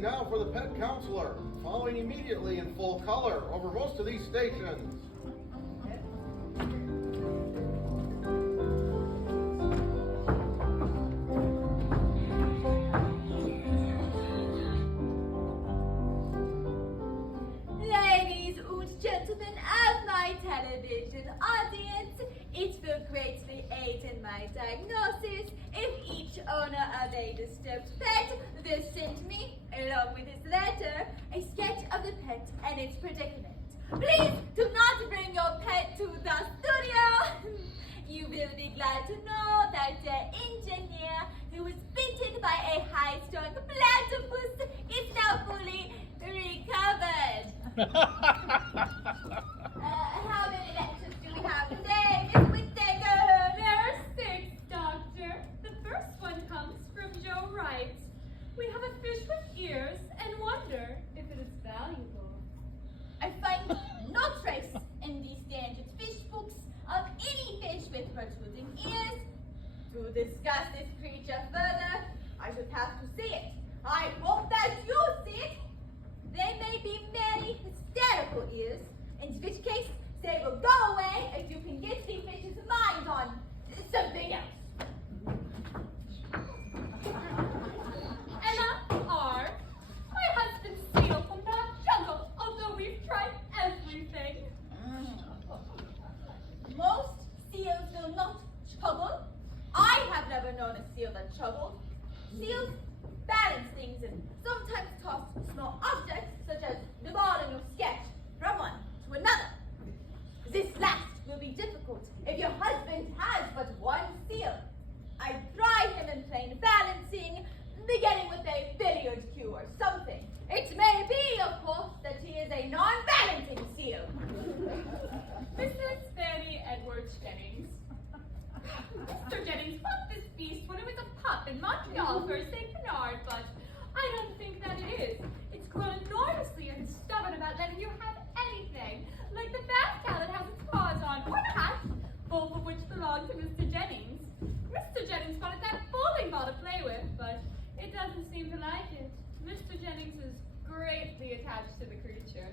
Waiting now for the pet counselor, following immediately in full color over most of these stations. Ladies and gentlemen of my television audience, it will greatly aid in my diagnosis if each owner of a disturbed pet will send me, along with his letter, a sketch of the pet and its predicament. Please do not bring your pet to the studio. You will be glad to know that the engineer who was bitten by a high-strung platypus is now fully recovered. How many lectures do we have today, Miss Whittaker? There are 6, Doctor. The first one comes from Joe Wright. We have a fish with ears and wonder if it is valuable. I find no trace in these standard fish books of any fish with protruding ears. To discuss this creature further, I should have to see it. I hope that you see it. They may be very hysterical ears, in which case they will go away if you can get the fish's mind on something else. Emma R. My husband's seal from the jungle, although we've tried everything. Most seals will not chuggle. I have never known a seal that chuggled. Seals balance things and sometimes toss small objects, such as the ball in your sketch, from one to another. This last will be difficult if your husband has but one seal. I try him in plain balancing, beginning with a billiard cue or something. It may be, of course, that he is a non-balancing seal. Mrs. Fanny Edwards Jennings. Mr. Jennings bought this beast when it was a pup in Montreal for St. Bernard, but I don't think that it is. It's grown enormously and stubborn about letting you have anything, like the bath cow that has its paws on, or the hat, both of which belong to Mr. Jennings. Mr. Jennings wanted that bowling ball to play with, but it doesn't seem to like it. Mr. Jennings is greatly attached to the creature.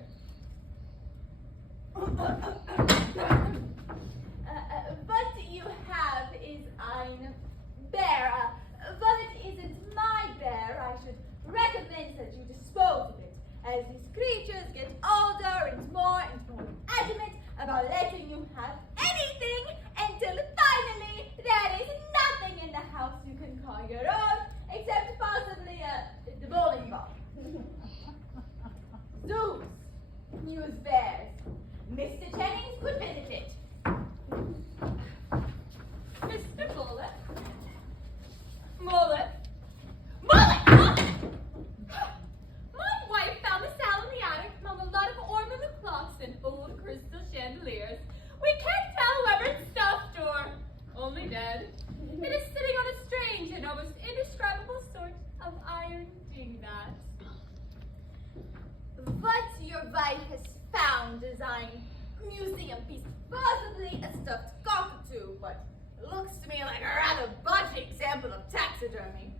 What you have is ein bear. But it isn't my bear. I should recommend that you dispose of it, as these creatures get older and more adamant about letting you have anything until finally there is nothing in the house you can call your own, except possibly the bowling ball. Zoos use bears. Mr. Jennings could visit it. Mr. Bullock? Mullet? Mullet! My wife found this owl in the attic among a lot of ornament clocks and old crystal chandeliers. We can't tell whether it's stuffed or only dead. It is sitting on a strange and almost indescribable sort of iron dingbat. What your wife has found is a museum piece, possibly a stuffed cockatoo, but it looks to me like a rather bodgy example of taxidermy.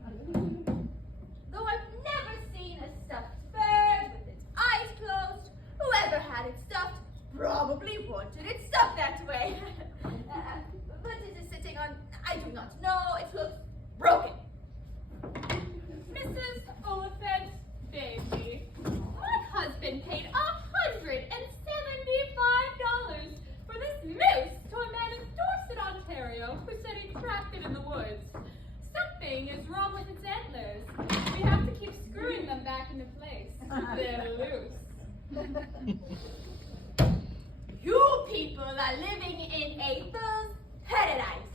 Though I've never seen a stuffed bird with its eyes closed, whoever had it stuffed probably wanted it stuffed that way. But it is sitting on, I do not know, it looks broken. Mrs. Oliphant's baby. My husband paid $175 for this moose to a man in Dorset, Ontario, who said he trapped it in the woods. Something is wrong with its antlers. We have to keep screwing them back into place. They're loose. You people are living in a fool's paradise.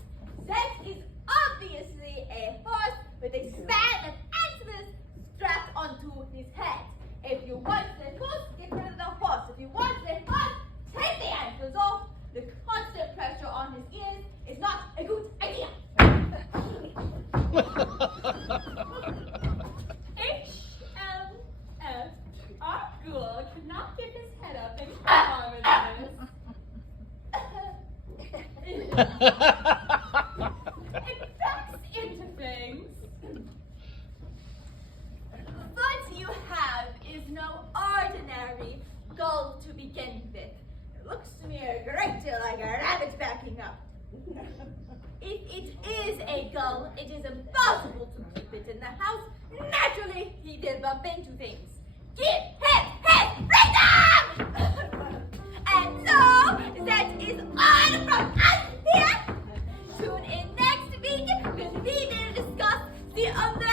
That is obviously a horse with a span of antlers strapped onto his head. If you want the horse, get rid of the horse. If you want the horse, take the antlers off. The constant pressure on his ears is not a good idea. HLF. Our ghoul could not get his head up and come with this. It backs into things. But you illegal. It is impossible to keep it in the house. Naturally, he will bump into things. Give him his freedom! And so, that is all from us here. Tune in next week when we will discuss the American